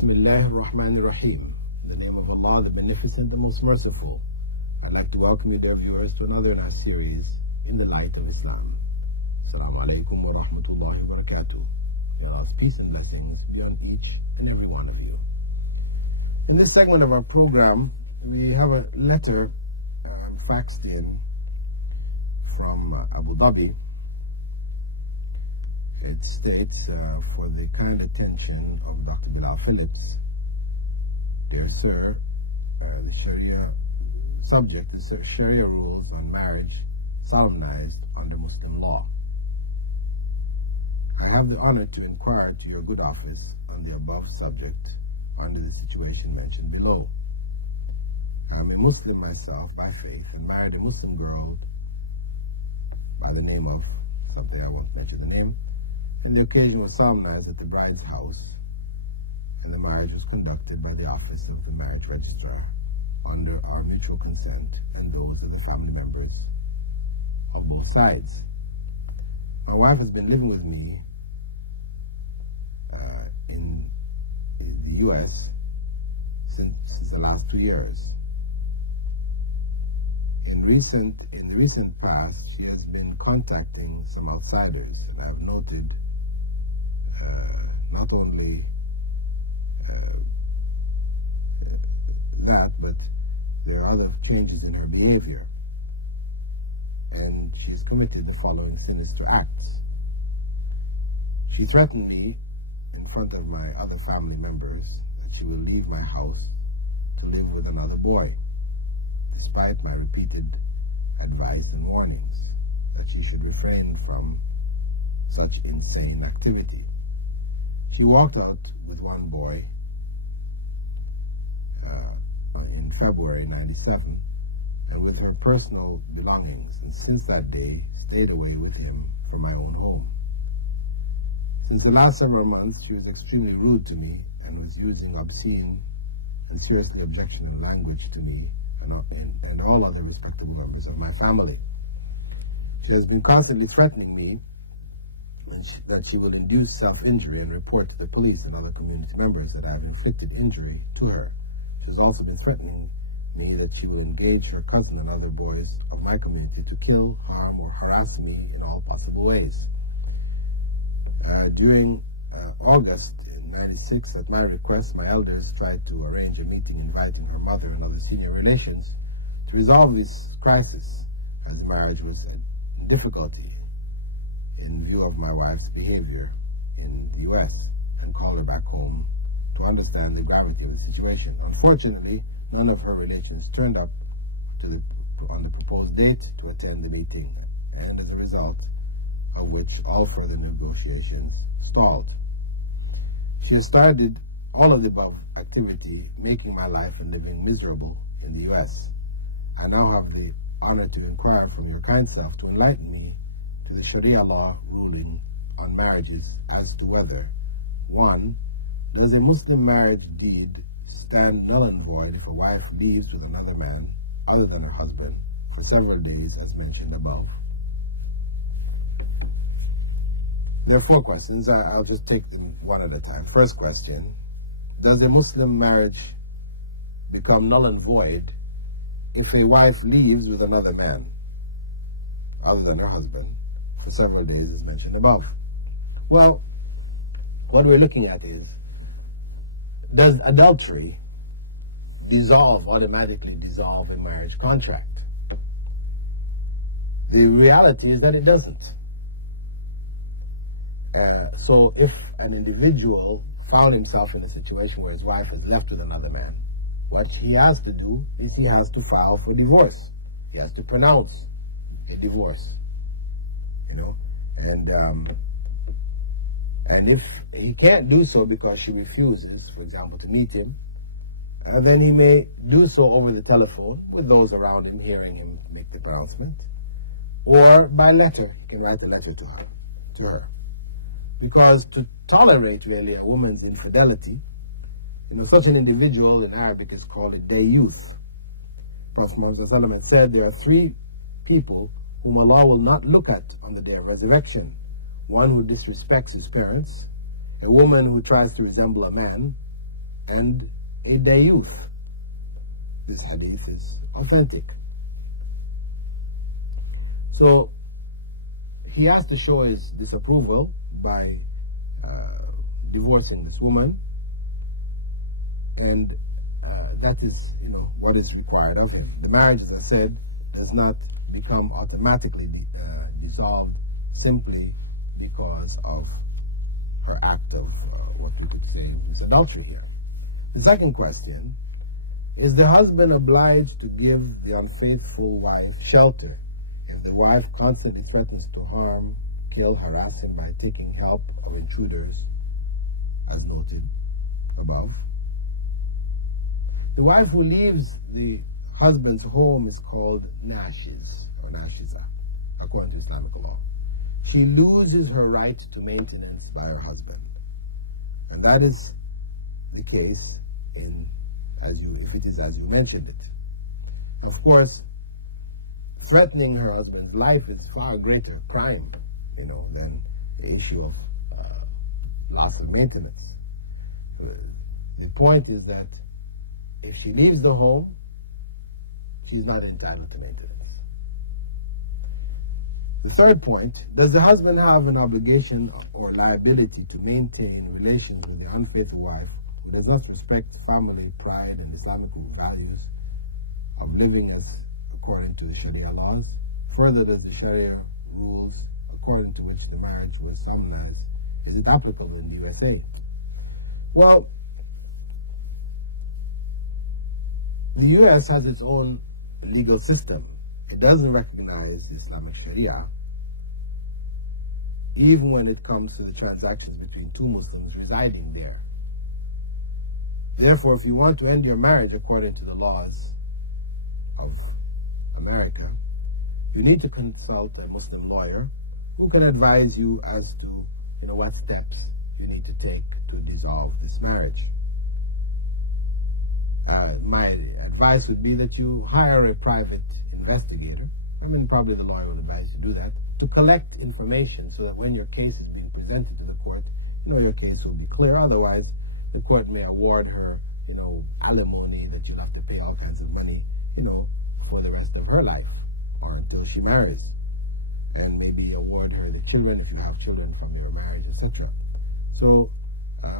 Bismillah ar-Rahman ar-Rahim. In the name of Allah, the Beneficent, the Most Merciful. I'd like to welcome you, dear viewers, to another in our series, In the Light of Islam. Assalamu alaikum wa rahmatullahi wa barakatuh. May Allah's peace and blessing be on each and every one of you. In this segment of our program, we have a letter faxed in from Abu Dhabi. It states, for the kind attention of Dr. Bilal Phillips, dear sir, the Sharia subject is Sharia rules on marriage solemnized under Muslim law. I have the honor to inquire to your good office on the above subject under the situation mentioned below. I'm a Muslim myself by faith and married a Muslim girl by the name of something I won't mention the name. And the occasion was solemnized at the bride's house, and the marriage was conducted by the office of the marriage registrar under our mutual consent and those of the family members on both sides. My wife has been living with me in the U.S. since the last 2 years. In the recent past, she has been contacting some outsiders, and I have noted not only that, but there are other changes in her behavior, and she's committed the following sinister acts. She threatened me in front of my other family members that she will leave my house to live with another boy, despite my repeated advice and warnings that she should refrain from such insane activity. She walked out with one boy in February '97 and with her personal belongings, and since that day stayed away with him from my own home. Since the last several months, she was extremely rude to me and was using obscene and seriously objectionable language to me and all other respectable members of my family. She has been constantly threatening me that she will induce self-injury and report to the police and other community members that I have inflicted injury to her. She has also been threatening me that she will engage her cousin and other boys of my community to kill, harm, or harass me in all possible ways. During August '96, at my request, my elders tried to arrange a meeting inviting her mother and other senior relations to resolve this crisis, as marriage was in difficulty in view of my wife's behavior in the U.S., and call her back home to understand the gravity of the situation. Unfortunately, none of her relations turned up on the proposed date to attend the meeting, and as a result of which all further negotiations stalled. She has started all of the above activity, making my life and living miserable in the U.S. I now have the honor to inquire from your kind self to enlighten me to the Sharia law ruling on marriages as to whether, 1, does a Muslim marriage deed stand null and void if a wife leaves with another man other than her husband for several days as mentioned above? There are 4 questions. I'll just take them one at a time. First question, does a Muslim marriage become null and void if a wife leaves with another man other than her husband for several days as mentioned above? Well, what we're looking at is, does adultery automatically dissolve a marriage contract? The reality is that it doesn't. So if an individual found himself in a situation where his wife has left with another man, what he has to do is he has to file for divorce. He has to pronounce a divorce, and if he can't do so because she refuses, for example, to meet him, then he may do so over the telephone with those around him hearing him make the pronouncement, or by letter. He can write a letter to her. Because to tolerate really a woman's infidelity, such an individual in Arabic is called a day-youth. Prophet Muhammad said there are 3 people whom Allah will not look at on the day of resurrection. One who disrespects his parents, a woman who tries to resemble a man, and a dayuth. This hadith is authentic. So he has to show his disapproval by divorcing this woman, and that is, what is required of him. The marriage, as I said, does not become automatically dissolved simply because of her act of what we could say is adultery here. The second question: is the husband obliged to give the unfaithful wife shelter if the wife constantly threatens to harm, kill, harass him by taking help of intruders, as noted above? The wife who leaves the husband's home is called nashiz, or nashiza, according to Islamic law. She loses her right to maintenance by her husband. And that is the case if it is as you mentioned it. Of course, threatening her husband's life is far greater crime, than the issue of loss of maintenance. The point is that if she leaves the home, she's not entitled to maintenance. The third point: does the husband have an obligation or liability to maintain relations with the unfaithful wife who does not respect family pride and Islamic values of living according to the Sharia laws? Further, does the Sharia rules according to which the marriage was solemnized, is it applicable in the USA? Well, the U.S. has its own legal system. It doesn't recognize Islamic Sharia, even when it comes to the transactions between two Muslims residing there. Therefore, if you want to end your marriage according to the laws of America, you need to consult a Muslim lawyer who can advise you as to what steps you need to take to dissolve this marriage. My advice would be that you hire a private investigator. Probably the lawyer would advise you to do that, to collect information so that when your case is being presented to the court, your case will be clear. Otherwise, the court may award her, alimony that you have to pay all kinds of money, for the rest of her life or until she marries, and maybe award her the children if you have children from your marriage, etc. So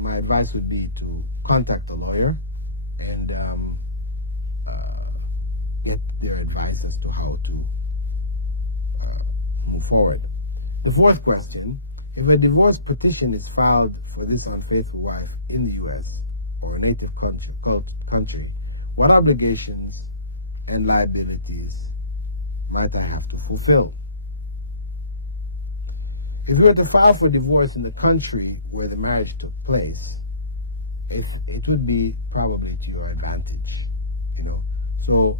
my advice would be to contact a lawyer and get their advice as to how to move forward. The fourth question: if a divorce petition is filed for this unfaithful wife in the U.S. or a native country, what obligations and liabilities might I have to fulfill? If we were to file for divorce in the country where the marriage took place, it would be probably to your advantage, So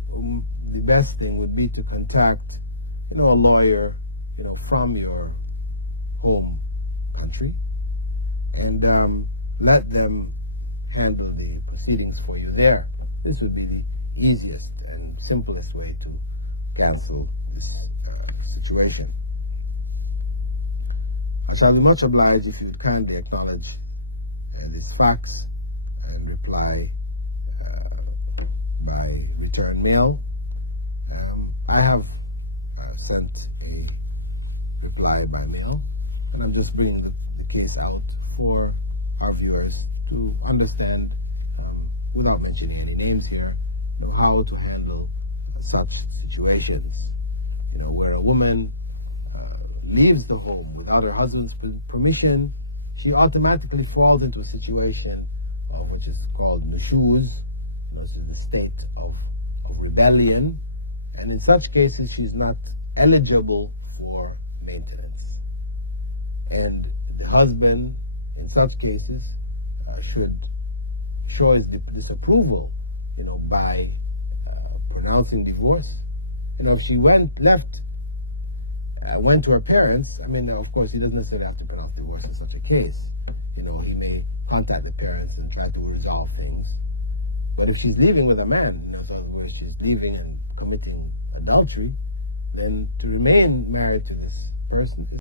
the best thing would be to contact, a lawyer, from your home country, and let them handle the proceedings for you there. This would be the easiest and simplest way to cancel this situation. I shall be much obliged if you would kindly acknowledge these facts and reply by return mail. I have sent a reply by mail, and I'm just bringing the case out for our viewers to understand, without mentioning any names here, how to handle such situations, where a woman leaves the home without her husband's permission. She automatically falls into a situation which is called nushuz, this is the state of rebellion, and in such cases she's not eligible for maintenance. And the husband, in such cases, should show his disapproval, by pronouncing divorce. If she went to her parents, of course, he doesn't necessarily have to pronounce divorce in such a case. He may contact the parents and try to resolve things. But if she's living with a man, if she's leaving and committing adultery, then to remain married to this person